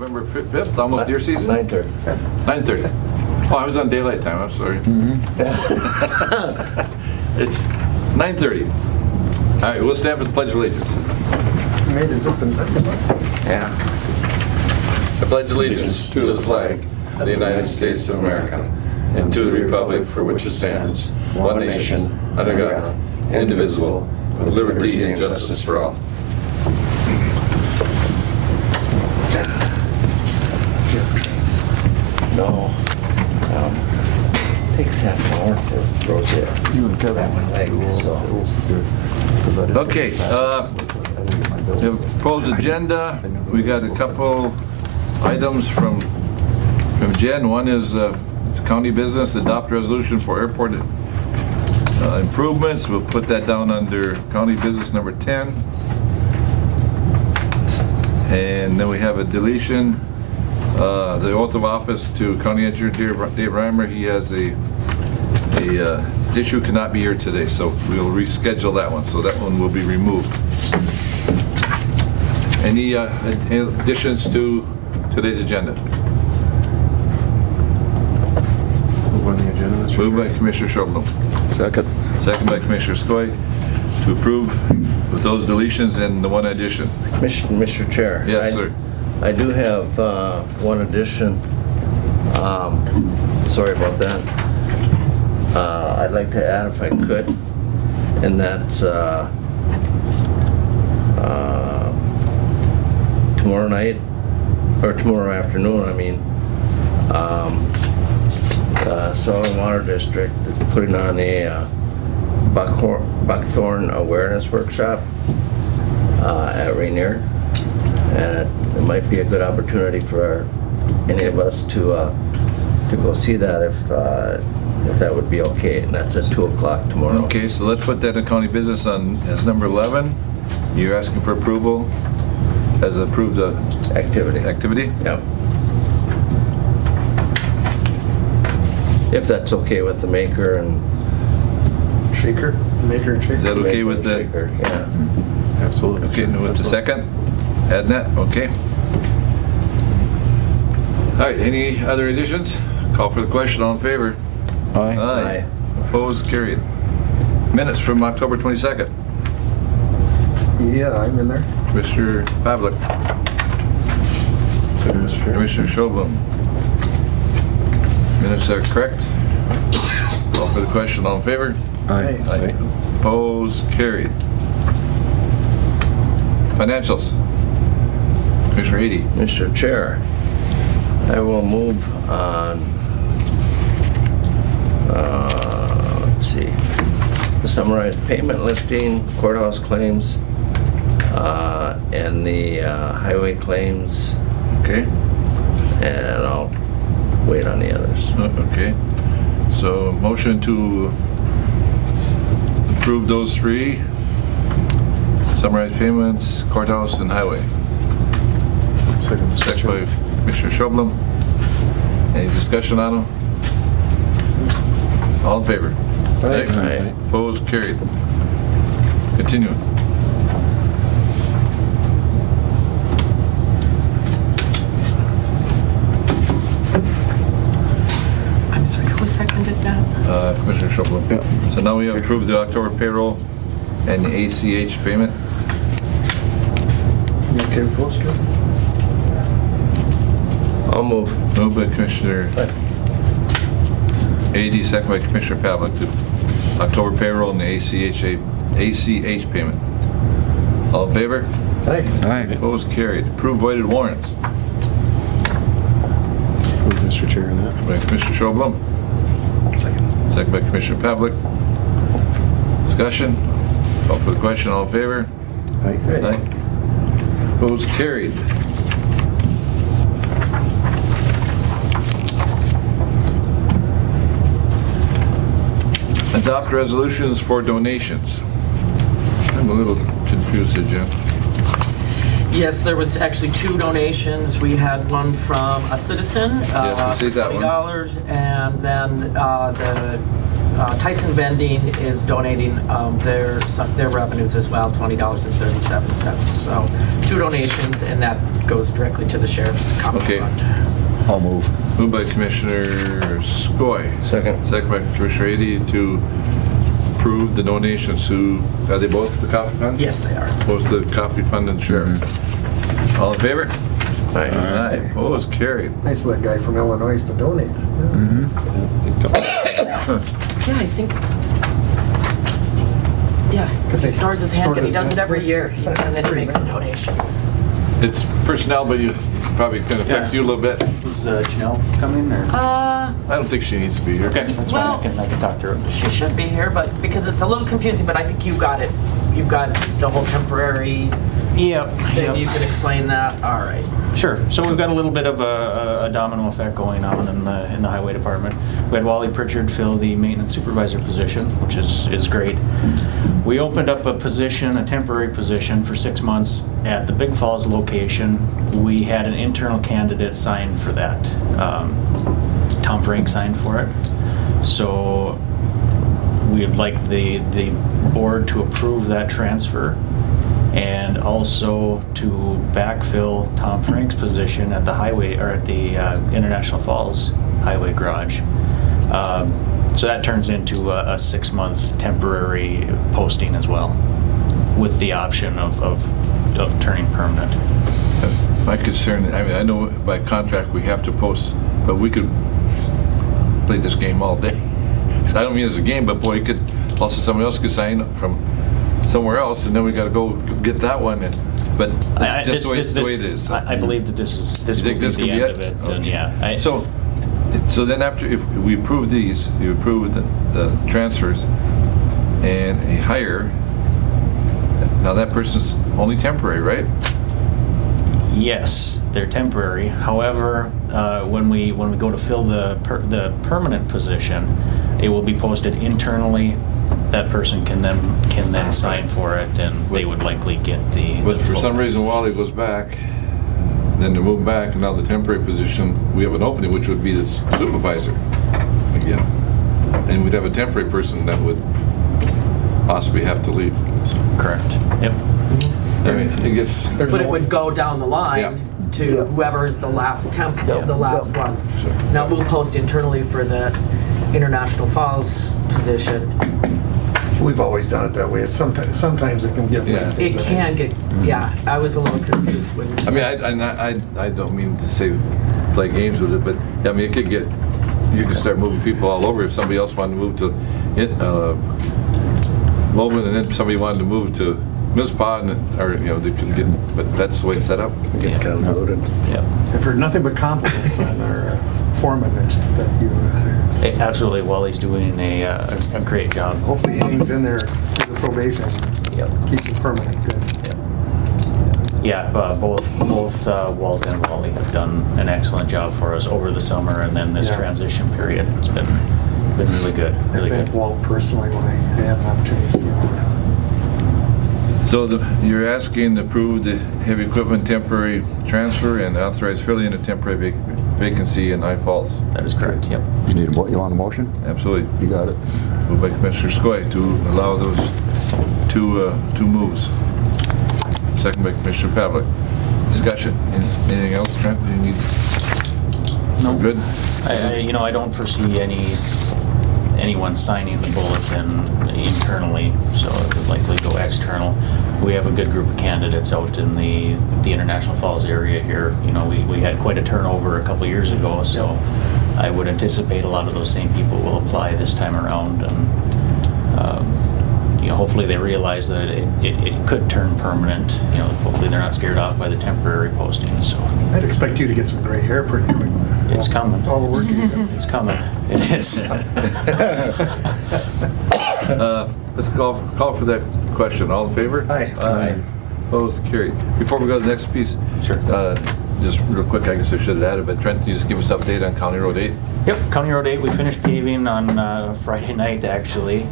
November 5th, almost deer season? 9:30. 9:30. Oh, I was on daylight time, I'm sorry. It's 9:30. All right, we'll stand for the Pledge of Allegiance. Yeah. I pledge allegiance to the flag of the United States of America and to the republic for which it stands, one nation, under God, indivisible, with liberty and justice for all. No. Takes half an hour for Rosie. You and Kevin. My leg, so. Okay, the proposed agenda, we got a couple items from Jen. One is it's county business, adopt resolution for airport improvements. We'll put that down under county business number 10. And then we have a deletion, the oath of office to County Engineer Dave Reimer. He has a issue, cannot be here today, so we'll reschedule that one. So that one will be removed. Any additions to today's agenda? Move on the agenda, Mr. Moved by Commissioner Schoblum. Second. Second by Commissioner Skoye to approve with those deletions and the one addition. Mr. Chair. Yes, sir. I do have one addition. Sorry about that. I'd like to add, if I could, and that's tomorrow night, or tomorrow afternoon, I mean, Soil and Water District is putting on a buckthorn awareness workshop at Rainier, and it might be a good opportunity for any of us to go see that if that would be okay, and that's at 2 o'clock tomorrow. Okay, so let's put that in county business on as number 11. You're asking for approval as approved activity? Yeah. If that's okay with the maker and Shaker? Maker and shaker? Is that okay with the? shaker, yeah. Absolutely. Okay, and with the second? Add that, okay. All right, any other additions? Call for the question, all in favor? Aye. Aye. Opposed, carried. Minutes from October 22nd. Yeah, I'm in there. Commissioner Pavlik, Second, Mr. Chair. Commissioner Schoblum. Minutes are correct. Call for the question, all in favor? Aye. Aye. Opposed, carried. Financials. Commissioner Edie. Mr. Chair, I will move on, let's see, the summarized payment listing, courthouse claims, and the highway claims, Okay. and I'll wait on the others. Okay. So motion to approve those three. Summarized payments, courthouse and highway. Second, Mr. Second Chair. by Commissioner Schoblum. Any discussion on them? All in favor? Aye. Aye. Opposed, carried. Continue. I'm sorry, who seconded that? Commissioner Schoblum. Yeah. So now we have approved the October payroll and the ACH payment. You okay with those, Kevin? I'll move. Moved by Commissioner AD, second by Commissioner Pavlik to October payroll and the ACH payment. All in favor? Aye. Aye. Opposed, carried. Approved voided warrants Move, Mr. Chair, on that. by Commissioner Schoblum, Second. second by Commissioner Pavlik. Discussion? Call for the question, all in favor? Aye. Aye. Opposed, carried. Adopt resolutions for donations. I'm a little confused here, Jen. Yes, there was actually two donations. We had one from a citizen, Yes, we see that one. $20, and then the Tyson Vending is donating their revenues as well, $20.37. So 2 donations, and that goes directly to the sheriff's common Okay. fund. I'll move. Moved by Commissioner Skoye. Second. Second by Commissioner Ady to approve the donations to, are they both the coffee fund? Yes, they are. Both the coffee fund and sheriff. All in favor? Aye. Aye. Opposed, carried. Nice of that guy from Illinois to donate. Yeah, I think. Yeah, he stores his hand, and he does it every year, and then he makes a donation. It's personnel, but you probably can affect you a little bit. Was Janelle coming, or? I don't think she needs to be here. Okay, that's Well- fine, I can talk to her. She should be here, but because it's a little confusing, but I think you got it. You've got the whole temporary Yep, thing. You can explain that. All right. Sure. So we've got a little bit of a domino effect going on in the highway department. We had Wally Pritchard fill the maintenance supervisor position, which is great. We opened up a position, a temporary position for 6 months at the Big Falls location. We had an internal candidate sign for that. Tom Frank signed for it. So we'd like the board to approve that transfer, and also to backfill Tom Frank's position at the highway, or at the International Falls Highway Garage. So that turns into a 6-month temporary posting as well, with the option of turning permanent. My concern, I mean, I know by contract we have to post, but we could play this game all day. So I don't mean as a game, but boy, it could, also somebody else could sign from somewhere else, and then we got to go get that one. But it's just the way it is. So. I believe that this You will think be this the could end be of it? it. And Okay. yeah. So then after, if we approve these, you approve the transfers and a hire, now that person's only temporary, right? Yes, they're temporary. However, when we go to fill the permanent position, it will be posted internally. That person can then sign for it, and they would likely get the. But for full some reason, position. Wally goes back, then they're moving back, and now the temporary position, we have an opening, which would be the supervisor again. And we'd have a temporary person that would possibly have to leave. So, Correct. Yep. I mean, it gets, But it would go down the line Yeah. to whoever is the last temp, the last one. Sure. Now we'll post internally for the International Falls position. We've always done it that way. It's sometimes it can get. Yeah. lengthy, It but- can get, yeah, I was a little confused when. I mean, I don't mean to say play games with it, but I mean, it could get, you could start moving people all over. If somebody else wanted to move to Logan, and then somebody wanted to move to Mizpah, and, or, you know, they could get, but that's the way it's set up. Get convoluted. Yep. I've heard nothing but compliments on our foreman that you hired. Absolutely. Wally's doing a great job. Hopefully he hangs in there through the probation. Yep. Keeps it permanent, good. Yep. Yeah, both Walt and Wally have done an excellent job for us over the summer, and then this Yeah. transition period. It's been really good. Really I thank good. Walt personally when I had an opportunity to see him. So you're asking to approve the heavy equipment temporary transfer and authorize filling in a temporary vacancy in High Falls. That is correct. Yep. You want a motion? Absolutely. You got it. Moved by Commissioner Skoye to allow those two moves. Second by Commissioner Pavlik. Discussion. Anything else, Trent? Do you need? No. Good. I don't foresee anyone signing the bulletin internally, so it would likely go external. We have a good group of candidates out in the International Falls area here. You know, we had quite a turnover a couple years ago, so I would anticipate a lot of those same people will apply this time around, and hopefully they realize that it could turn permanent. Hopefully they're not scared off by the temporary posting. So I'd expect you to get some gray hair pretty quickly. it's coming. All the work you do. It's coming. It's. Let's call for that question. All in favor? Aye. Aye. Opposed? Carried. Before we go to the next piece, Sure. just real quick, I guess I should have added, but Trent, can you just give us an update on County Road 8? Yep, County Road 8, we finished paving on Friday night, actually.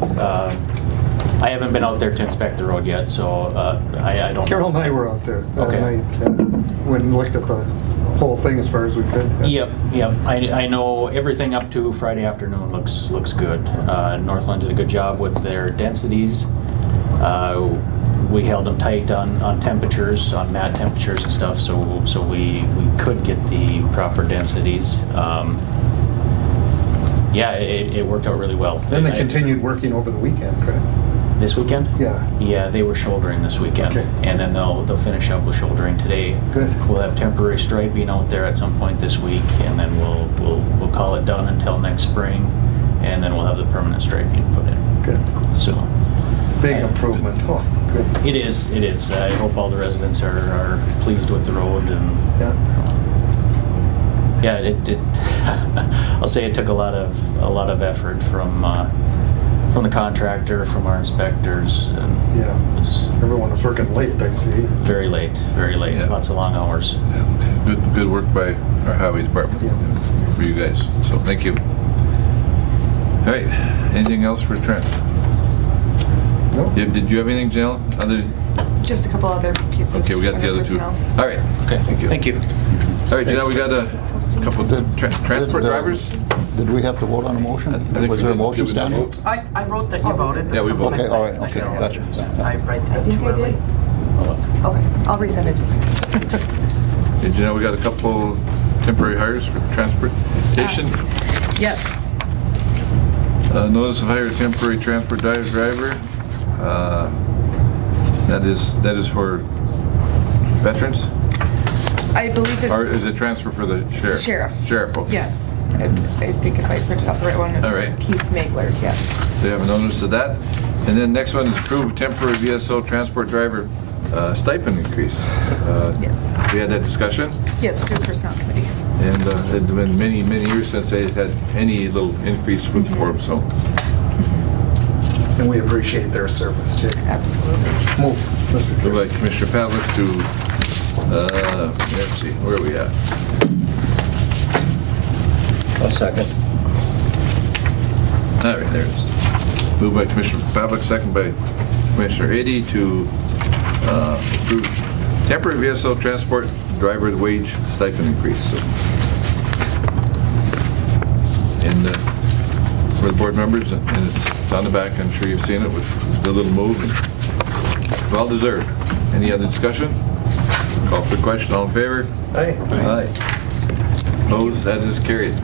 I haven't been out there to inspect the road yet, so I don't... Carol and I were out there that Okay. night, when we looked at the whole thing as far as we could. Yep. I know everything up to Friday afternoon looks good. Northland did a good job with their densities. We held them tight on temperatures, on mat temperatures and stuff, so we could get the proper densities. Yeah, it worked out really well. Then they continued working over the weekend, correct? This weekend? Yeah. Yeah, they were shouldering this weekend. Okay. And then they'll finish up with shouldering today. Good. We'll have temporary striping out there at some point this week, and then we'll call it done until next spring, and then we'll have the permanent striping put in. Good. So. Big improvement. Oh, good. It is. I hope all the residents are pleased with the road, and Yeah. it I'll say it took a lot of effort from the contractor, from our inspectors, and Yeah. it was Everyone was working late, I see. very late, Yeah. lots of long hours. Yeah, good work by our highway department Yeah. for you guys, so thank you. All right, anything else for Trent? No? Did you have anything, Janelle? Other? Just a couple other pieces. Okay, we got for the other two. personnel. All right. Okay, Thank you. All right, Janelle, we got a couple of transport drivers. Did we have to vote on a motion? I think Was we there a did. motion Did we not standing? vote? I wrote that you voted, but Yeah, we voted. sometimes Okay, all right, I okay, don't gotcha. I write I that think too I early. did. Okay, I'll resend it just. Hey, Janelle, we got a couple temporary hires for transportation. Yes. Notice of hire a temporary transport driver. That is for veterans? I believe it's. Or is it transfer for the sheriff? Sheriff. Sheriff, okay. Yes. I think if I printed off the right one. it's All right. Keith Magler, yes. They have a notice of that. And then next one is approved temporary VSO transport driver stipend increase. Yes. We had that discussion, Yes, through Personnel Committee. and it had been many years since they had any little increase for them, so. And we appreciate their service, too. Absolutely. Move, Mr. Chair. Moved by Commissioner Pavlik to, let's see, where are we at? A second. All right, there it is. Moved by Commissioner Pavlik, second by Commissioner Ady to approve temporary VSO transport driver wage stipend increase. So, and for the board members, and it's on the back, I'm sure you've seen it with the little move. Well deserved. Any other discussion? Call for the question. All in favor? Aye. Aye. Opposed? That is carried.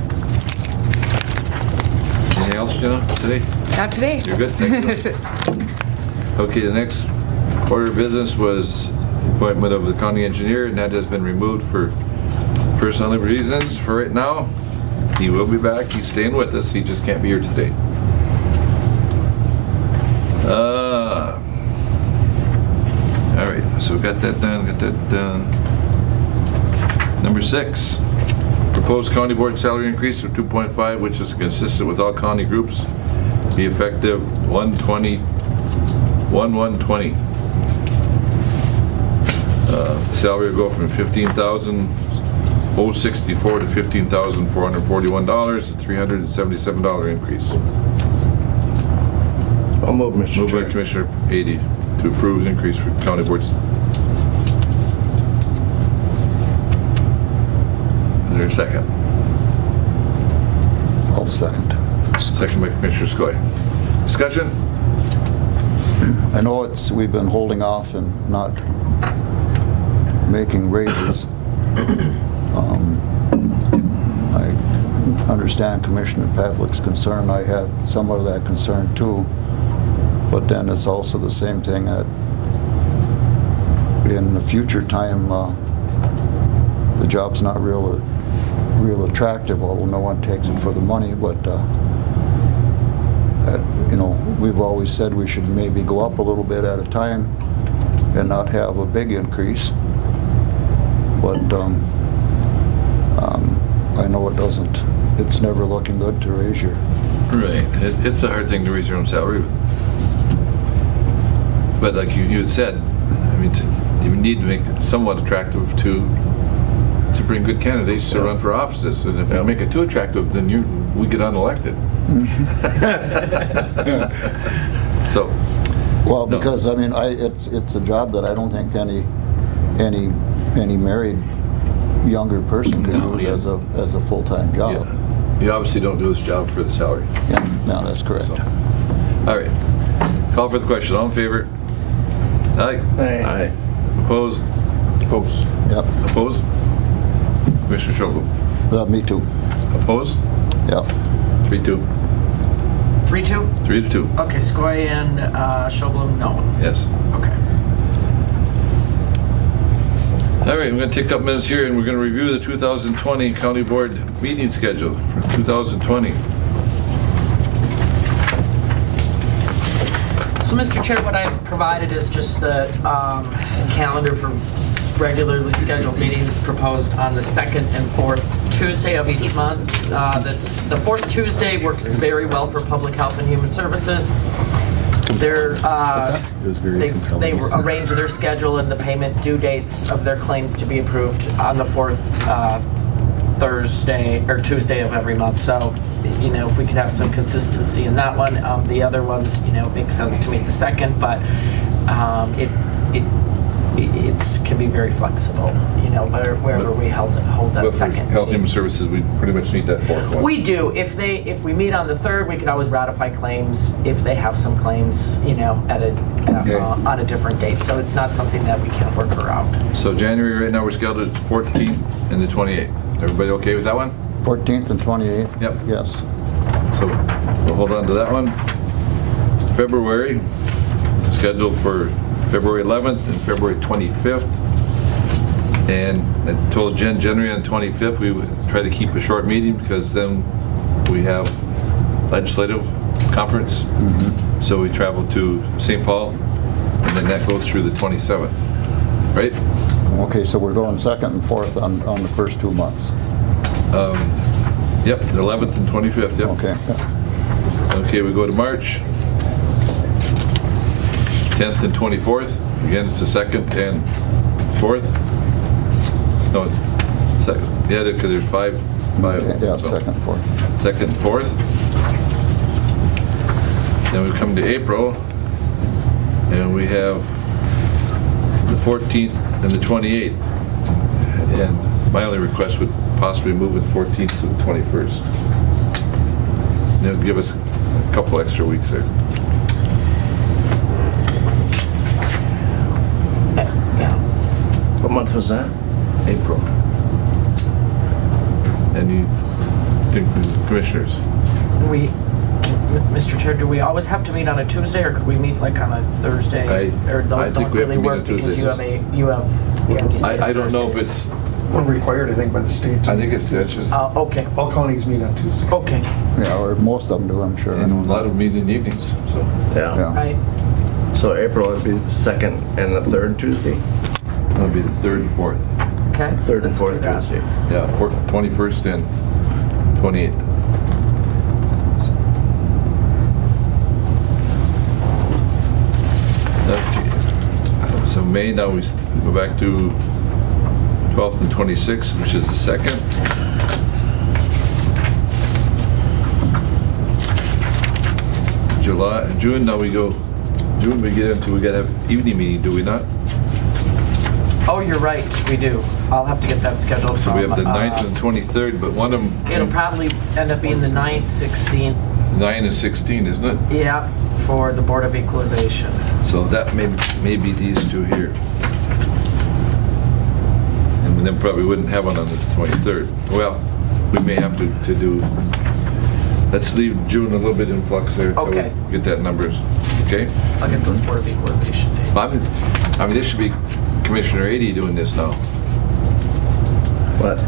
Anything else, Jenna, today? Not today. You're good? Thank you. Okay, the next order of business was appointment of the county engineer, and that has been removed for personal reasons for right now. He will be back. He's staying with us. He just can't be here today. All right, so we got that done, Number 6, proposed county board salary increase of 2.5, which is consistent with all county groups, be effective 1/1/20. Salary will go from $15,064 to $15,441, a $377 increase. I'll move, Mr. Moved by Chair. Commissioner Ady to approve the increase for county boards. Is there a second? I'll second. Second by Commissioner Skoye. Discussion? I know we've been holding off and not making raises. I understand Commissioner Pavlik's concern. I had somewhat of that concern too. But then it's also the same thing that in the future time, the job's not real attractive, although no one takes it for the money, but we've always said we should maybe go up a little bit at a time and not have a big increase. But I know it's never looking good to raise your. Right. It's a hard thing to raise your own salary. But like you had said, I mean, you need to make it somewhat attractive to bring good candidates to run for offices. And if you make it too attractive, then we get unelected. So. Well, no. because it's a job that I don't think any married younger person No, could yeah. use as a full-time job. Yeah. You obviously don't do this job for the salary. Yeah, no, that's correct. So, all right. Call for the question. All in favor? Aye. Aye. Opposed? Opposed. Yep, Opposed? Commissioner Schogel. me too. Opposed? Yep. 3-2. 3-2? 3-2. Okay, Skoye and Sjoblom, no. Yes. Okay. All right, we're going to take a couple minutes here and we're going to review the 2020 County Board meeting schedule for 2020. So, Mr. Chair, what I provided is just the calendar for regularly scheduled meetings proposed on the second and fourth Tuesday of each month. That's the fourth Tuesday works very well for Public Health and Human Services. They're, It was very compelling. they arrange their schedule and the payment due dates of their claims to be approved on the fourth Thursday or Tuesday of every month. So, you know, if we could have some consistency in that one. The other ones, you know, make sense to meet the second, but it can be very flexible, you know, wherever we hold that But for second Health and Human meeting. Services, we pretty much need that fourth one. We do. If we meet on the third, we could always ratify claims if they have some claims, you know, Okay. on a different date. So it's not something that we can't work around. So January right now, we're scheduled at 14th and the 28th. Everybody okay with that one? 14th and 28th? Yep. Yes. So we'll hold on to that one. February, scheduled for February 11th and February 25th. And I told Jen generally on the 25th, we would try to keep a short meeting because then we have legislative conference. So we travel to St. Paul and then that goes through the 27th, right? Okay, so we're going second and fourth on the first 2 months. Yep, the 11th and 25th, yep. Okay. Okay, we go to March. 10th and 24th. Again, it's the 2nd and 4th. No, it's second. Yeah, because there's five. Yeah, so second, fourth. 2nd and 4th. Then we come to April, and we have the 14th and the 28th. And my only request would possibly move the 14th to the 21st. And it'll give us a couple extra weeks there. Yeah. What month was that? April. And you think from the commissioners? Mr. Chair, do we always have to meet on a Tuesday, or could we meet like on a Thursday? Or I those think don't we have really to meet on work because Tuesdays. you have the MDC I don't know if Thursdays. it's, We're required, I think, by the state. to I think meet it's on Tuesdays. Dutchess. Okay, All counties meet on Tuesday. okay, Yeah, or most of them do, I'm sure. and a lot of meet in the evenings, so. Yeah. Yeah. right. So April would be the second and the third Tuesday? It'll be the 3rd and 4th. Okay. Third and let's do fourth that. Tuesday. Yeah, 21st and 28th. Okay. So May, now we go back to 12th and 26th, which is the 2nd. June, now we go, June we get into, we gotta have evening meeting, do we not? Oh, you're right, we do. I'll have to get that scheduled So from. we have the 9th and 23rd, but one of them. It'll probably end up being the 9th, 16th, 9 and 16, isn't it? yeah, for the Board of Equalization. So that may be these two here. And then probably wouldn't have one on the 23rd. Well, we may have to do, let's leave June a little bit in flux there. Till we Okay. get that numbers, okay? I'll get those Board of Equalization dates. I mean, this should be Commissioner 80 doing this now. What?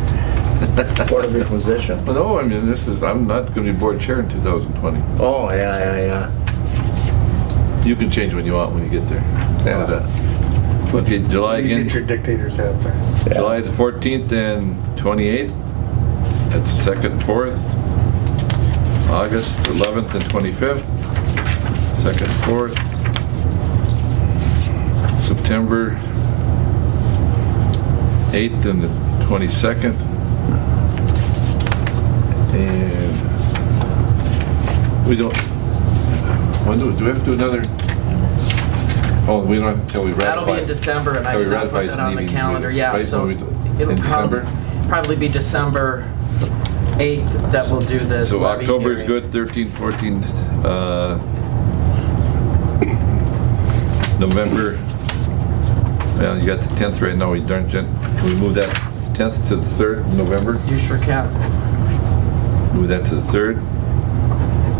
Board of Equalization. Well, no, I mean, I'm not gonna be board chair in 2020. Oh, yeah. You can change when you want when you get there. How's that? Okay, July You again? get your dictators out there. Yeah. July the 14th and 28th. That's the 2nd and 4th. August 11th and 25th. 2nd and 4th. September 8th and the 22nd. And we don't, when do we have to do another? Oh, we don't have until we ratify. That'll be in December, and I Till we did not ratify put it's that an on the evening calendar, meeting, yeah, right? so When we do- it'll in December? probably, probably be December 8th that we'll do the So levy October is hearing. good, 13, 14, November. Well, you got the 10th right now, can we move that 10th to the 3rd of November? You sure can. Move that to the 3rd.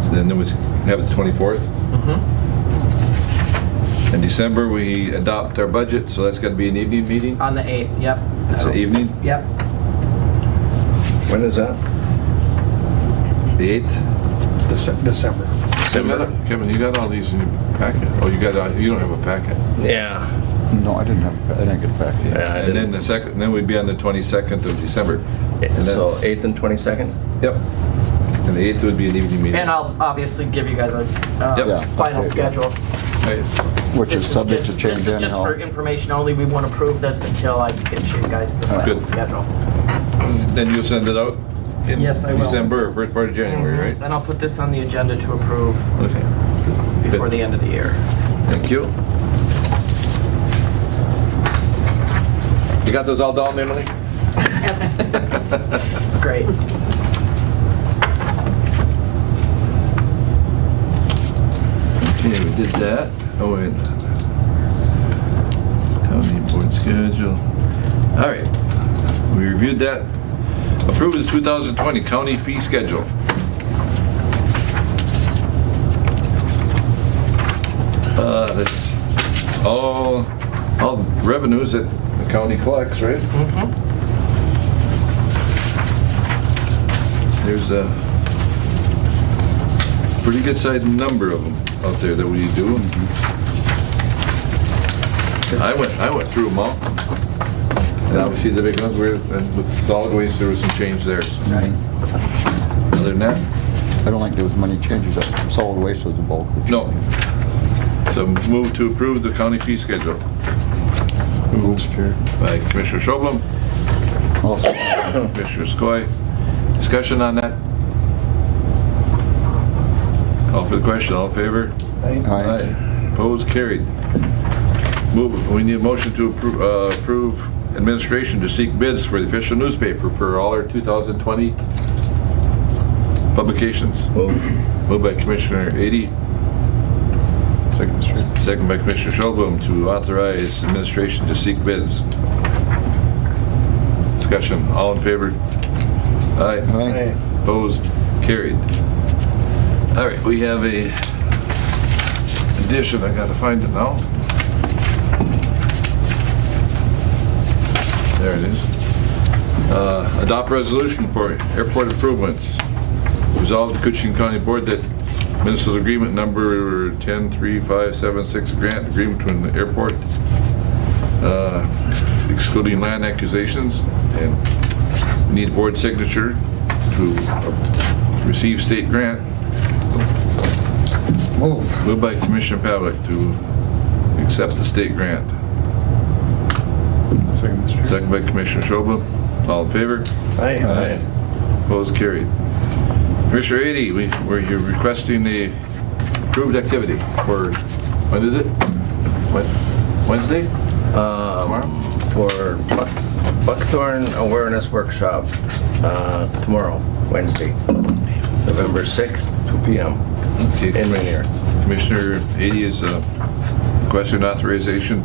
So then we have it the 24th. In December, we adopt our budget, so that's got to be an evening meeting. On the 8th, yep. It's an evening, Yep. When is that? the 8th. December. Kevin, you got all these in your packet? Oh, you don't have a packet. Yeah. No, I didn't get it back yet. Yeah, I And then didn't. then we'd be on the 22nd of December. And So that's- 8th and 22nd? Yep. And the 8th would be an evening meeting. And I'll obviously give you guys a Yep. Yeah, final okay, schedule. Right. Which is subject to change This is just for anyhow. information only. We won't approve this until I get you guys the final Good. schedule. Then you'll send it out in Yes, I will. December or first part of January, right? And I'll put this on the agenda to approve Okay. before Good. the end of the year. Thank you. You got those all down, Emily? Great. Okay, we did that. Oh, wait. County board schedule. All right. We reviewed that. Approve the 2020 county fee schedule. That's all revenues that the county collects, right? There's a pretty good sized number of them out there that we do. I went through them all. And obviously the big ones were, with solid waste, there was some change there. So. Right. Other than that, I don't think there was many changes. Solid waste was the bulk. of the no. changes. So move to approve the county fee schedule Moves, Chair. by Commissioner Schobel, Also, Commissioner Skoye. Discussion on that? Call for the question, all in favor? Aye. Opposed, carried. We need a motion to approve administration to seek bids for the official newspaper for all our 2020 publications. Moved by Commissioner Ady, Second, Chair. second by Commissioner Schobel to authorize administration to seek bids. Discussion, all in favor? Aye. Aye. Opposed, carried. All right, we have a addition, I gotta find it now. There it is. Adopt resolution for airport improvements. Resolve the Koochiching County Board that municipal agreement number 103576 grant agreement between the airport, excluding land accusations, and need board signature to receive state grant. Moved by Commissioner Pavlik to accept the state grant. Second, Mr. Chair. Second by Commissioner Schobel. All in favor? Aye. Opposed, carried. Commissioner Ady, you're requesting the approved activity for, when is it? Wednesday? For Buckthorn Awareness Workshop, tomorrow, Wednesday, November 6th, 2 p.m. Okay. in Rainier. Commissioner Ady is requesting authorization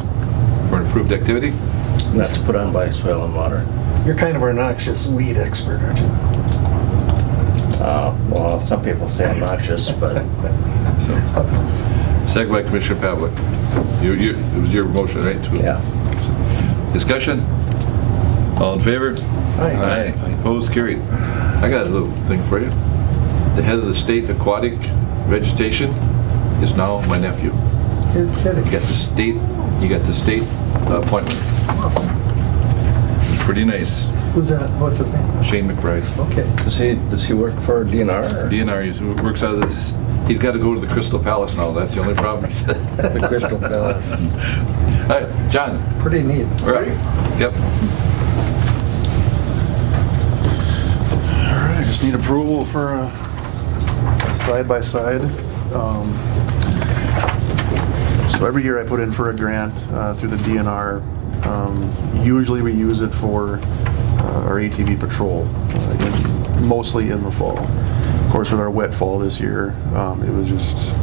for an approved activity. And that's put on by Soil and Water. You're kind of our noxious weed expert, aren't you? Well, some people say I'm noxious, but Second by Commissioner Pavlik. It was your motion, right? yeah. Discussion? All in favor? Aye. Opposed, carried. I got a little thing for you. The head of the state aquatic vegetation is now my nephew. You're kidding. You got the state appointment. It's pretty nice. Who's that? What's his name? Shane McBride. Okay. Does he work for DNR? Or? DNR, he works out of this. He's got to go to the Crystal Palace now. That's the only problem. The Crystal Palace. All right, John. Pretty neat. Ready? Yep. All right, I just need approval for a side-by-side. So every year I put in for a grant through the DNR. Usually we use it for our ATV patrol, mostly in the fall. Of course, with our wet fall this year, it was just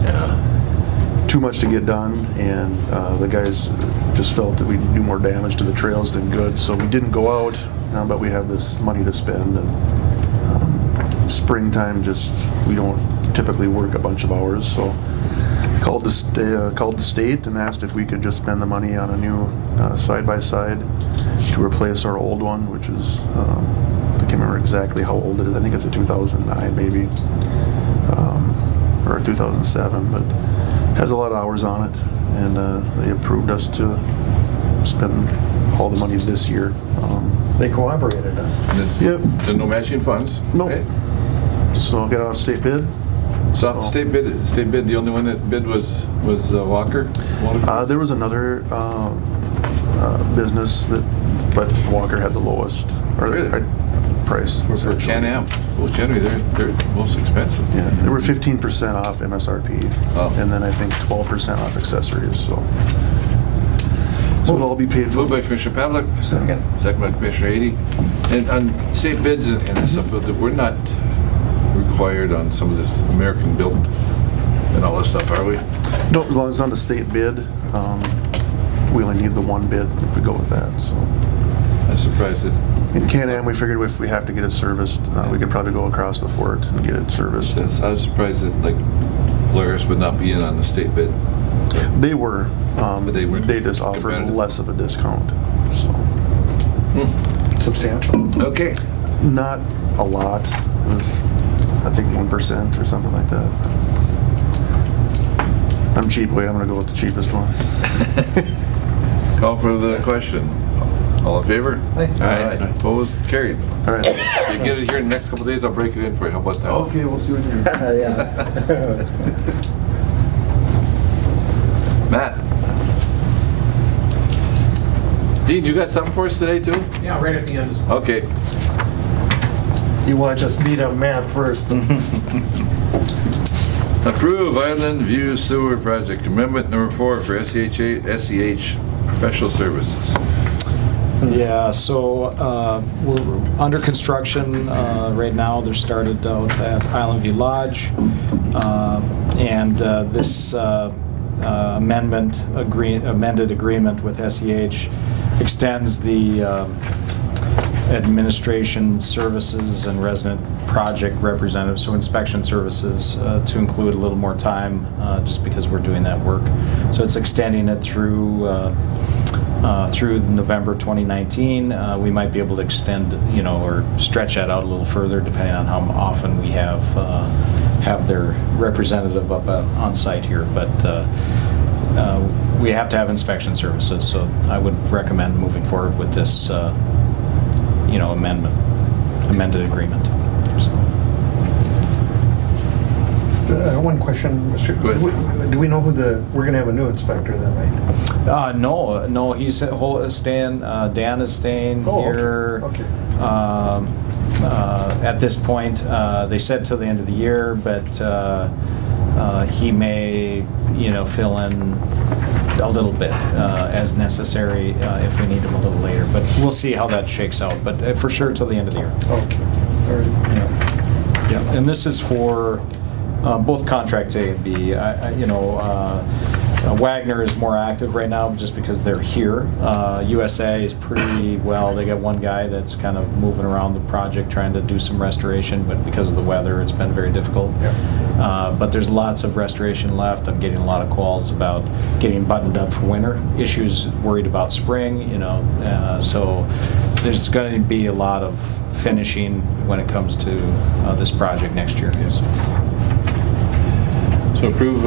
too much to get done, and the guys just felt that we'd do more damage to the trails than good, so we didn't go out, but we have this money to spend, and springtime we don't typically work a bunch of hours, so called the state and asked if we could just spend the money on a new side-by-side to replace our old one, which is, I can't remember exactly how old it is. I think it's a 2009 maybe, or a 2007, but has a lot of hours on it, and they approved us to spend all the money this year. They cooperated, huh? Yep. There's no matching funds? Nope. Okay. So I'll get off state bid. So off the state bid, the only one that bid was Walker? There was another business but Walker had the lowest Really? price. For Can-Am. Well, generally, they're most expensive. Yeah, they were 15% off MSRP, and then I think 12% off accessories. So it'll all be paid for. Moved by Commissioner Pavlik. Second. Second by Commissioner Ady. And on state bids and that stuff, but we're not required on some of this American built and all this stuff, are we? No, as long as it's on the state bid, we only need the one bid if we go with that. So I'm surprised that in Can-Am, we figured if we have to get it serviced, we could probably go across the fort and get it serviced. I was surprised that like Polaris would not be in on the state bid. They were, But they weren't they just offered competitive. less of a discount. So Substantial. Okay. not a lot. It was, I think 1% or something like that. I'm cheap. Wait, I'm going to go with the cheapest one. Call for the question. All in favor? Aye. Opposed? Carried. All right. If you get it here in the next couple of days, I'll break it in for you. How about that? Okay, we'll see what you do. Yeah. Matt? Dean, you got something for us today too? Yeah, right at the end. Okay. You want to just beat up Matt first. Approve Island View Sewer Project, Amendment Number 4 for SEH Professional Services. Yeah, so we're under construction right now. They're started out at Island View Lodge, and this amended agreement with SEH extends the administration services and resident project representatives, so inspection services, to include a little more time, just because we're doing that work. So it's extending it through November 2019. We might be able to extend, or stretch that out a little further, depending on how often we have their representative up on site here. But we have to have inspection services, so I would recommend moving forward with this, amended agreement. So. One question, Mr. Go ahead. Do we know we're going to have a new inspector then, right? No, he's staying. Dan is staying Oh, here. okay. At this point, they said till the end of the year, but he may, fill in a little bit as necessary if we need him a little later. But we'll see how that shakes out. But for sure till the end of the year. Okay. All right. Yeah, and this is for both contracts A and B. Wagner is more active right now just because they're here. USA is pretty well. They got one guy that's kind of moving around the project trying to do some restoration, but because of the weather, it's been very difficult. Yep. But there's lots of restoration left. I'm getting a lot of calls about getting buttoned up for winter. Issues worried about spring, so there's going to be a lot of finishing when it comes to this project next year. Yes. So approve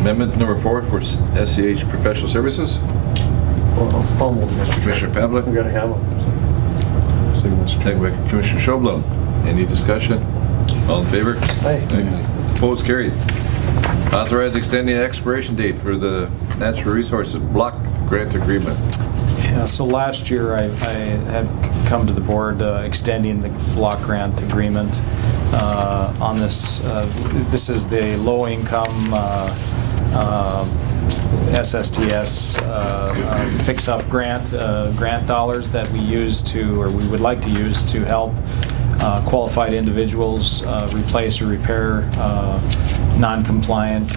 Amendment Number 4 for SEH Professional Services. I'll move, Mr. Commissioner Chair. Pavlik. We got to have him. Second by Commissioner Schoblum. Any discussion? All in favor? Aye. Opposed? Carried. Authorize extending the expiration date for the Natural Resources Block Grant Agreement. Yeah, so last year I had come to the board extending the block grant agreement on this. This is the low-income SSTS fix-up grant dollars that we use to, or we would like to use to help qualified individuals replace or repair non-compliant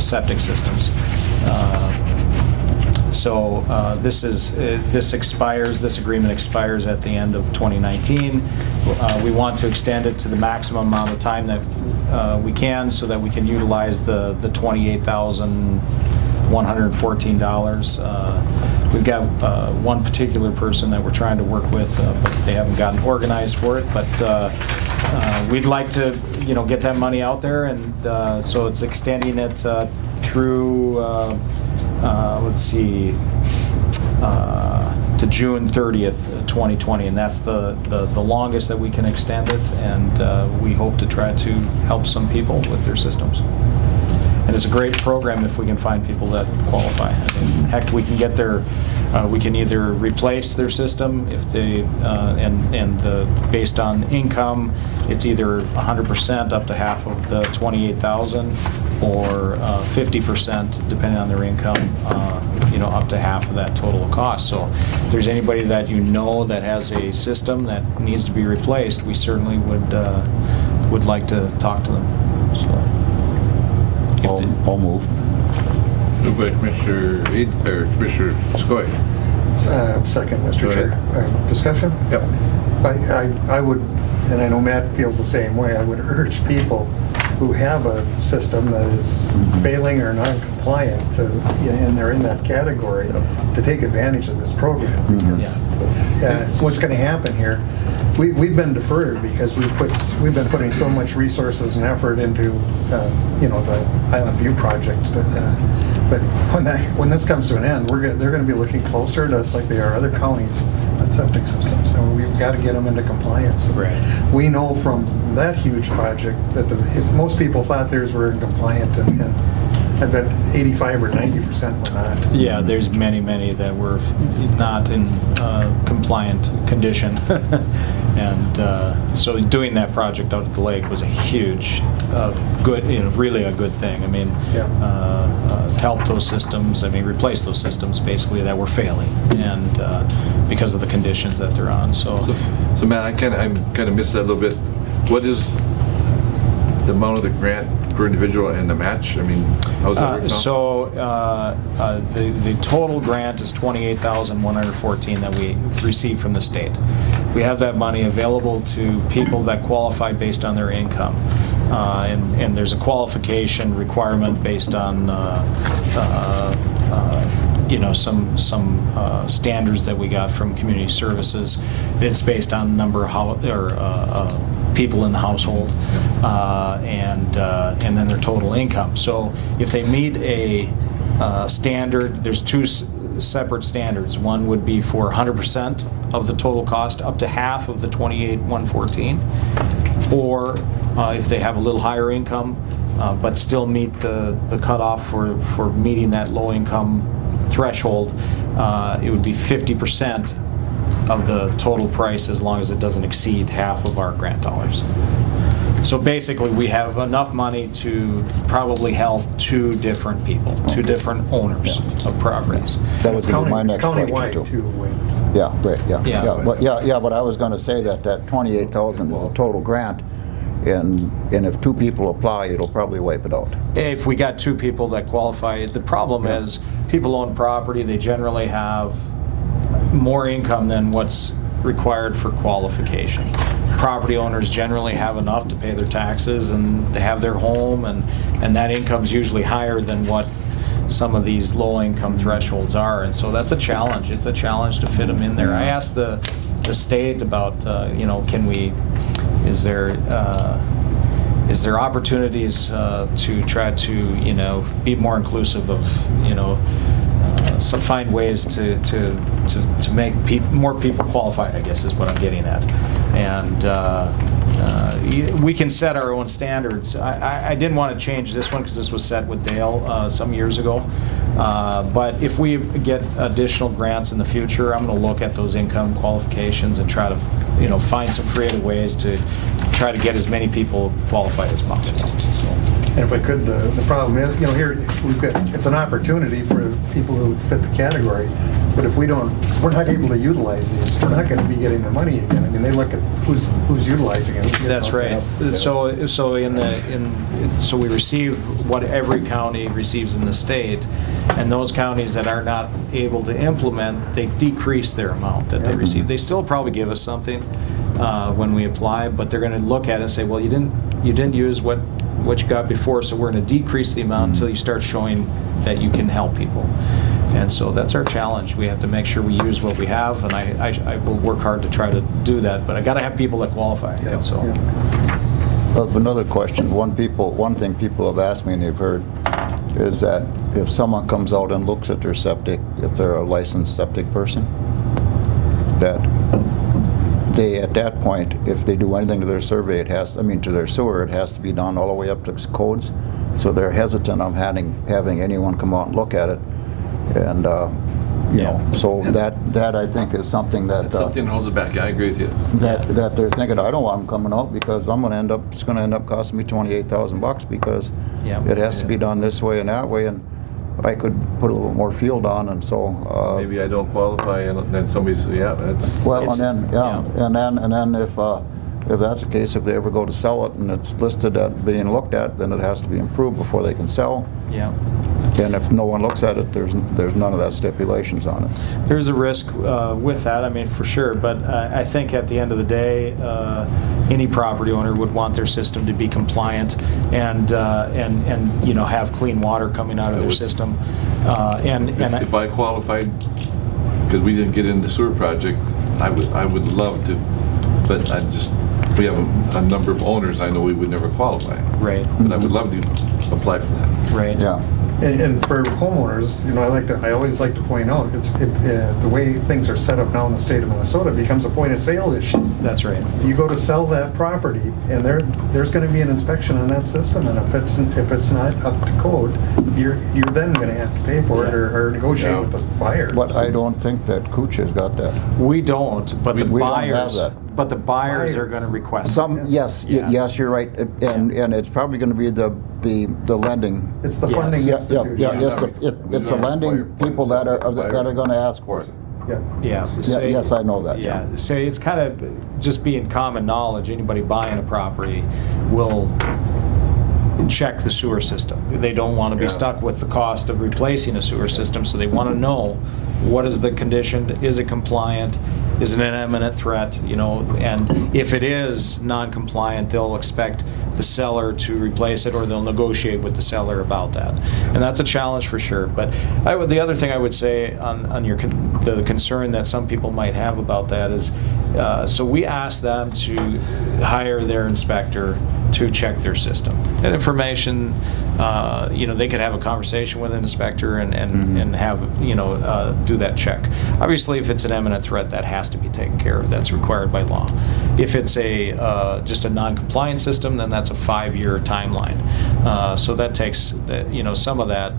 septic systems. So this agreement expires at the end of 2019. We want to extend it to the maximum amount of time that we can, so that we can utilize the $28,114. We've got one particular person that we're trying to work with, but they haven't gotten organized for it. But we'd like to, get that money out there, and so it's extending it through, let's see, to June 30th, 2020, and that's the longest that we can extend it, and we hope to try to help some people with their systems. And it's a great program if we can find people that qualify. I mean, heck, we can get their, we can either replace their system if they, based on income, it's either 100% up to half of the 28,000, or 50% depending on their income, up to half of that total cost. So if there's anybody that that has a system that needs to be replaced, we certainly would like to talk to them. So. I'll move. Moved by Commissioner Commissioner Skoye. Second, Go Mr. Chair. Discussion? Yep. I would, and I know Matt feels the same way, I would urge people who have a system that is failing or non-compliant and they're in that category to take advantage of this program. Because what's going to happen here, we've been deferred because we've been putting so much resources and effort into the Island View project. But when this comes to an end, they're going to be looking closer at us like they are other counties on septic systems. So we've got to get them into compliance. Right. We know from that huge project that most people thought theirs were compliant, and I bet 85 or 90% were not. Yeah, there's many that were not in compliant condition. And so doing that project out at the lake was a huge, good, really a good thing. I mean, help those systems, replace those systems basically that were failing, and because of the conditions that they're on. So Matt, I kind of missed that a little bit. What is the amount of the grant per individual and the match? How's that working out? So the total grant is $28,114 that we received from the state. We have that money available to people that qualify based on their income. And there's a qualification requirement based on some standards that we got from community services. It's based on number of people in the household, and then their total income. So if they meet a standard, there's two separate standards. One would be for 100% of the total cost, up to half of the $28,114, or if they have a little higher income, but still meet the cutoff for meeting that low income threshold, it would be 50% of the total price, as long as it doesn't exceed half of our grant dollars. So basically, we have enough money to probably help two different people, two different owners of properties. That was my next question countywide too. too. Yeah, great, Yeah. But I was going to say that 28,000 is a total grant, and if two people apply, it'll probably wipe it out. If we got two people that qualify, the problem is people own property, they generally have more income than what's required for qualification. Property owners generally have enough to pay their taxes and to have their home, and that income's usually higher than what some of these low-income thresholds are, and so that's a challenge. It's a challenge to fit them in there. I asked the state about, is there opportunities to try to, be more inclusive of, find ways to make more people qualified, I guess is what I'm getting at. And we can set our own standards. I didn't want to change this one because this was set with Dale some years ago. But if we get additional grants in the future, I'm going to look at those income qualifications and try to, find some creative ways to try to get as many people qualified as possible. So. And if I could, the problem is, here, it's an opportunity for people who fit the category, but if we're not able to utilize these, we're not gonna be getting the money again. I mean, they look at who's utilizing it. That's right. So we receive what every county receives in the state, and those counties that are not able to implement, they decrease their amount that they receive. They still probably give us something when we apply, but they're going to look at it and say, well, you didn't use what you got before, so we're going to decrease the amount until you start showing that you can help people. And so that's our challenge. We have to make sure we use what we have, and I will work hard to try to do that, but I got to have people that qualify. And so. Another question, one thing people have asked me and they've heard is that if someone comes out and looks at their septic, if they're a licensed septic person, that they, at that point, if they do anything to their survey, to their sewer, it has to be done all the way up to codes. So they're hesitant on having anyone come out and look at it. And, so that I think is something that... That's something that holds it back. I agree with you. That they're thinking, I don't want them coming out because it's going to end up costing me $28,000 because it has to be done this way and that way, and I could put a little more field on, and so... Maybe I don't qualify, and then somebody says, that's... Well, and then if that's the case, if they ever go to sell it and it's listed at being looked at, then it has to be improved before they can sell. Yeah. And if no one looks at it, there's none of that stipulations on it. There's a risk with that, I mean, for sure. But I think at the end of the day, any property owner would want their system to be compliant and have clean water coming out of their system. If I qualified, because we didn't get in the sewer project, I would love to, but we have a number of owners I know we would never qualify. Right. But I would love to apply for that. Right. Yeah. And for homeowners, I always like to point out, the way things are set up now in the state of Minnesota, it becomes a point of sale issue. That's right. You go to sell that property, and there's going to be an inspection on that system, and if it's not up to code, you're then going to have to pay for it or negotiate with the buyer. But I don't think that Koochiching's got that. We don't, but the We don't have buyers. that. But the buyers are going to request. Yes, you're right, and it's probably going to be the lending. It's the Yes. funding Yeah, institution. it's the lending people that are going to ask for it. Yeah. Yes, I know that. Yeah. So it's kind of just being common knowledge. Anybody buying a property will check the sewer system. They don't want to be stuck with the cost of replacing a sewer system, so they want to know what is the condition, is it compliant, is it an imminent threat, and if it is non-compliant, they'll expect the seller to replace it, or they'll negotiate with the seller about that. And that's a challenge for sure. But the other thing I would say on the concern that some people might have about that is, so we ask them to hire their inspector to check their system. That information, they could have a conversation with an inspector and have, do that check. Obviously, if it's an imminent threat, that has to be taken care of. That's required by law. If it's just a non-compliant system, then that's a 5-year timeline. So that takes, some of that,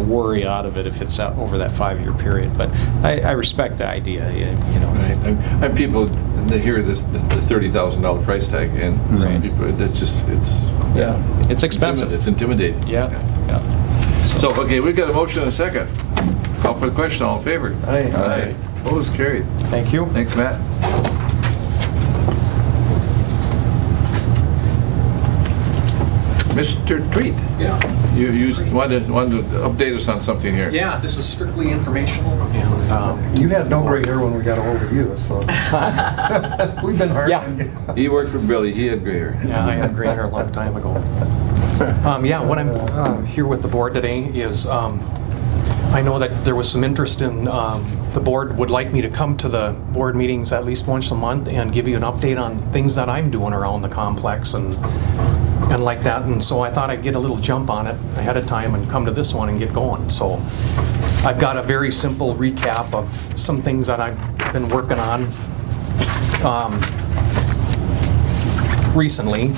worry out of it if it's over that 5-year period. But I respect the idea, Right. I have people, they hear the $30,000 price tag, and some people, it's expensive. It's intimidating. Yeah. So, okay, we've got a motion and a second. Call for the question, all in favor? Aye. Aye. Opposed, carried. Thank you. Thanks, Matt. Mr. Tweet. Yeah. You wanted to update us on something here. Yeah, this is strictly informational, and You had no gray hair when we got a hold of you, so. We've been hard on you. He worked for Billy, he had gray hair. yeah, I had gray hair a long time ago. What I'm here with the board today is, I know that there was some interest in, the board would like me to come to the board meetings at least once a month and give you an update on things that I'm doing around the complex and like that. And so I thought I'd get a little jump on it ahead of time and come to this one and get going. So I've got a very simple recap of some things that I've been working on recently.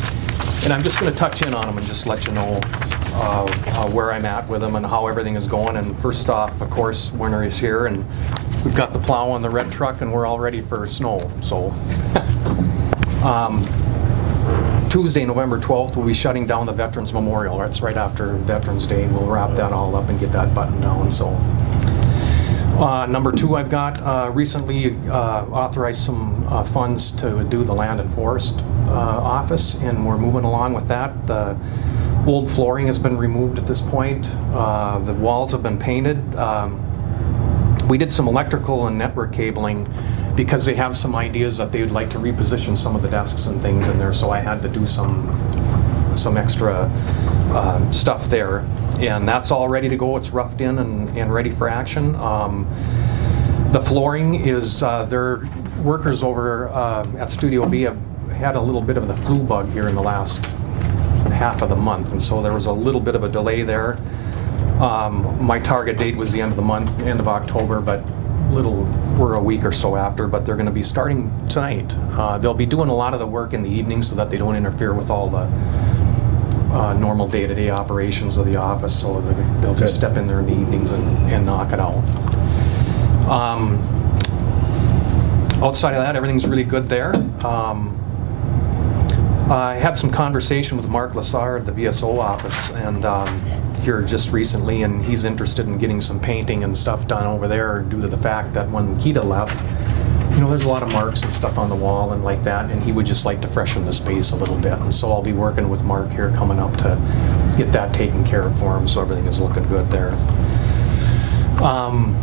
And I'm just going to touch in on them and just let you know where I'm at with them and how everything is going. And first off, of course, winter is here, and we've got the plow on the red truck, and we're all ready for snow. So Tuesday, November 12th, we'll be shutting down the Veterans Memorial. That's right after Veterans Day. We'll wrap that all up and get that buttoned down. So, number 2, I've got recently authorized some funds to do the Land and Forest office, and we're moving along with that. The old flooring has been removed at this point. The walls have been painted. We did some electrical and network cabling because they have some ideas that they would like to reposition some of the desks and things in there, so I had to do some extra stuff there. And that's all ready to go. It's roughed in and ready for action. The flooring is, their workers over at Studio B have had a little bit of the flu bug here in the last half of the month, and so there was a little bit of a delay there. My target date was the end of the month, end of October, but we're a week or so after, but they're going to be starting tonight. They'll be doing a lot of the work in the evening so that they don't interfere with all the normal day-to-day operations of the office, so they'll just step in there in the evenings and knock it out. Outside of that, everything's really good there. I had some conversation with Mark Lassard at the VSO office and here just recently, and he's interested in getting some painting and stuff done over there due to the fact that when Keita left, there's a lot of marks and stuff on the wall and like that, and he would just like to freshen the space a little bit. And so I'll be working with Mark here coming up to get that taken care of for him, so everything is looking good there. On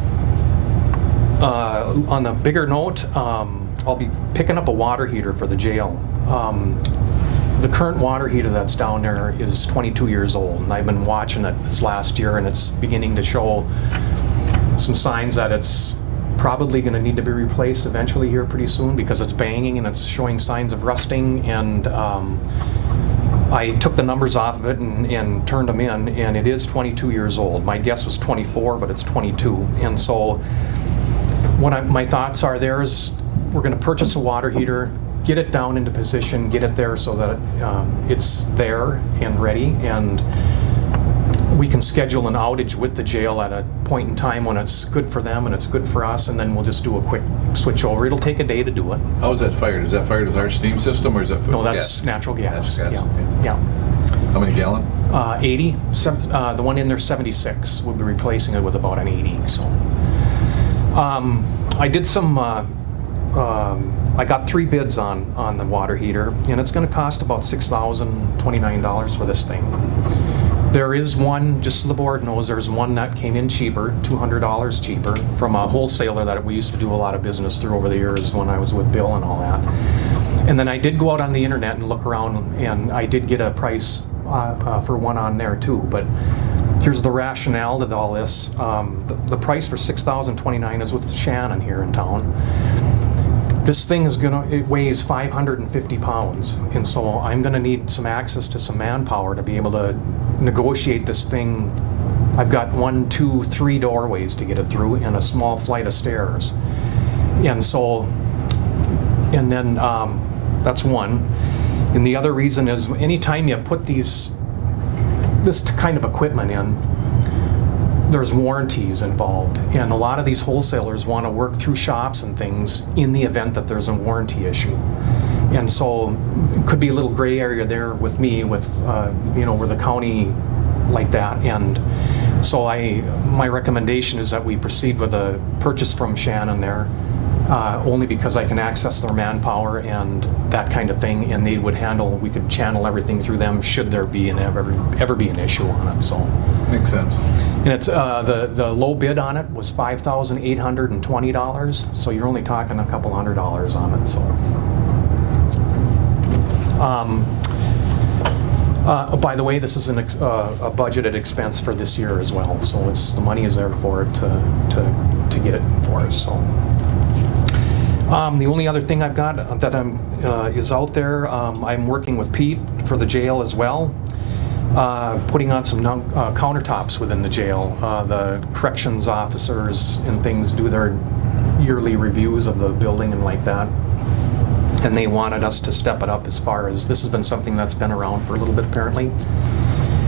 a bigger note, I'll be picking up a water heater for the jail. The current water heater that's down there is 22 years old, and I've been watching it this last year, and it's beginning to show some signs that it's probably going to need to be replaced eventually here pretty soon because it's banging and it's showing signs of rusting. And I took the numbers off of it and turned them in, and it is 22 years old. My guess was 24, but it's 22. And so what my thoughts are there is we're going to purchase a water heater, get it down into position, get it there so that it's there and ready, and we can schedule an outage with the jail at a point in time when it's good for them and it's good for us, and then we'll just do a quick switch over. It'll take a day to do it. How is that fired? Is that fired with our steam system, or is that No, that's gas? natural gas. That's gas, Yeah. okay. Yeah. How many gallon? 80. The one in there 76. We'll be replacing it with about an 80. So I did some. I got 3 bids on the water heater, and it's going to cost about $6,029 for this thing. There is one, just so the board knows, there's one that came in cheaper, $200 cheaper, from a wholesaler that we used to do a lot of business through over the years when I was with Bill and all that. And then I did go out on the internet and look around, and I did get a price for one on there too. But here's the rationale to all this. The price for $6,029 is with Shannon here in town. This thing it weighs 550 pounds, and so I'm gonna need some access to some manpower to be able to negotiate this thing. I've got 1, 2, 3 doorways to get it through and a small flight of stairs. And so, and then that's one. And the other reason is anytime you put this kind of equipment in, there's warranties involved, and a lot of these wholesalers want to work through shops and things in the event that there's a warranty issue. And so it could be a little gray area there with me with where the county like that. And so my recommendation is that we proceed with a purchase from Shannon there, only because I can access their manpower and that kind of thing, and we could channel everything through them should there be ever be an issue on it. So Makes sense. and it's the low bid on it was $5,820, so you're only talking a couple $100 on it. So by the way, this is a budgeted expense for this year as well, so the money is there for it to get it for us. So the only other thing I've got that is out there, I'm working with Pete for the jail as well, putting on some countertops within the jail. The corrections officers and things do their yearly reviews of the building and like that, and they wanted us to step it up as far as this has been something that's been around for a little bit apparently.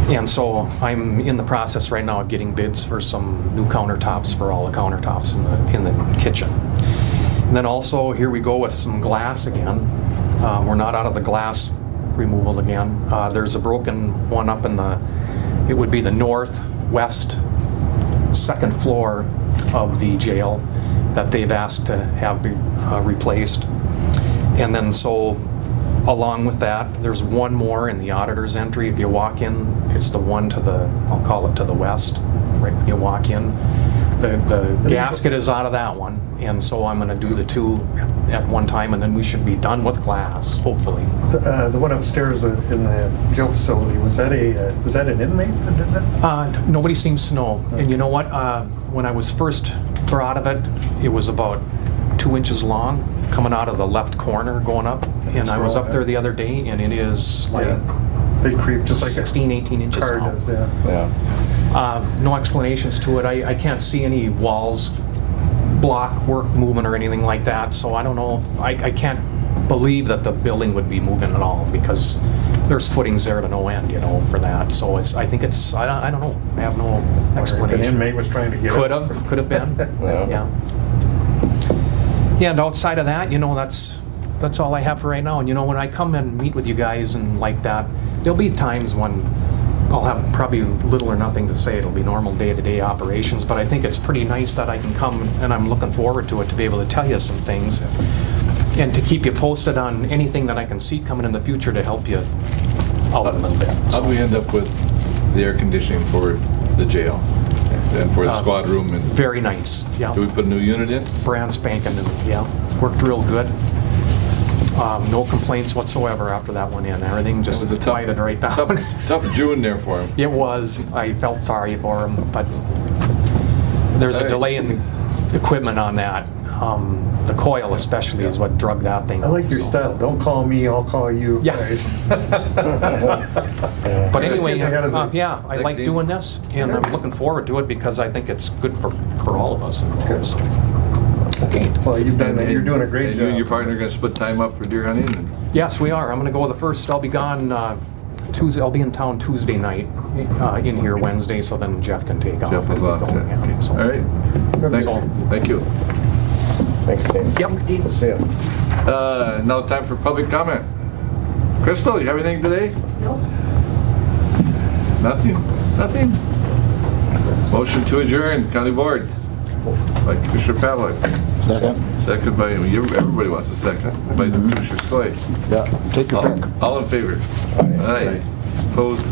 And so I'm in the process right now of getting bids for some new countertops for all the countertops in the kitchen. And then also here we go with some glass again. We're not out of the glass removal again. There's a broken one up in it would be the northwest second floor of the jail that they've asked to have be replaced. And then so along with that, there's one more in the auditor's entry. If you walk in, it's the one to I'll call it to the west, right when you walk in. The gasket is out of that one, and so I'm gonna do the two at one time, and then we should be done with glass, hopefully. The one upstairs in the jail facility, was that an inmate that did that? Nobody seems to know. And you know what? When I was first brought of it, it was about 2 inches long, coming out of the left corner going up. And I was up there the other day, and it is like Big creep, just like 16, 18 inches car now. does, yeah. No explanations to it. I can't see any walls, block work movement or anything like that, so I don't know. I can't believe that the building would be moving at all, because there's footings there to no end, you know, for that. So I think it's, I don't know. I have no If explanation. an inmate was trying to get Could up. have been, yeah. Yeah, and outside of that, you know, that's all I have for right now. And you know, when I come and meet with you guys and like that, there'll be times when I'll have probably little or nothing to say. It'll be normal day-to-day operations, but I think it's pretty nice that I can come, and I'm looking forward to it, to be able to tell you some things and to keep you posted on anything that I can see coming in the future to help you out a little bit. How'd we end up with the air conditioning for the jail and for the squad room? And Very nice, yeah. do we put a new unit in? Brand spanking new, yeah. Worked real good. No complaints whatsoever after that one in. Everything just It was a quieted right down. tough June there for him. It was. I felt sorry for him, but there's a Hey. delay in the equipment on that. The coil especially is what drug that thing. I like your so. style. Don't call me, I'll call you. Yeah. guys. But anyway, getting ahead of the- yeah, I Thanks, like Dean. doing this, and I'm looking forward to it because I think it's good for all of us involved. So. Okay. Well, you're doing a great And you and your job. partner are gonna split time up for deer hunting? And Yes, we are. I'm going to go the first. I'll be gone Tuesday. I'll be in town Tuesday night. In here Wednesday, so then Jeff can take off. Jeff and is we off, go, yeah. yeah, so. All right, thanks, So- thank you. Thanks, Dave. Yep. Thanks, Dean. See ya. Now time for public comment. Crystal, you have anything today? Nope. Nothing? Motion to adjourn, county board. By Commissioner Pavlik. Second? Second by, everybody wants a second, by Commissioner Skoye. Yeah, take your pick. All in favor? Aye. Opposed?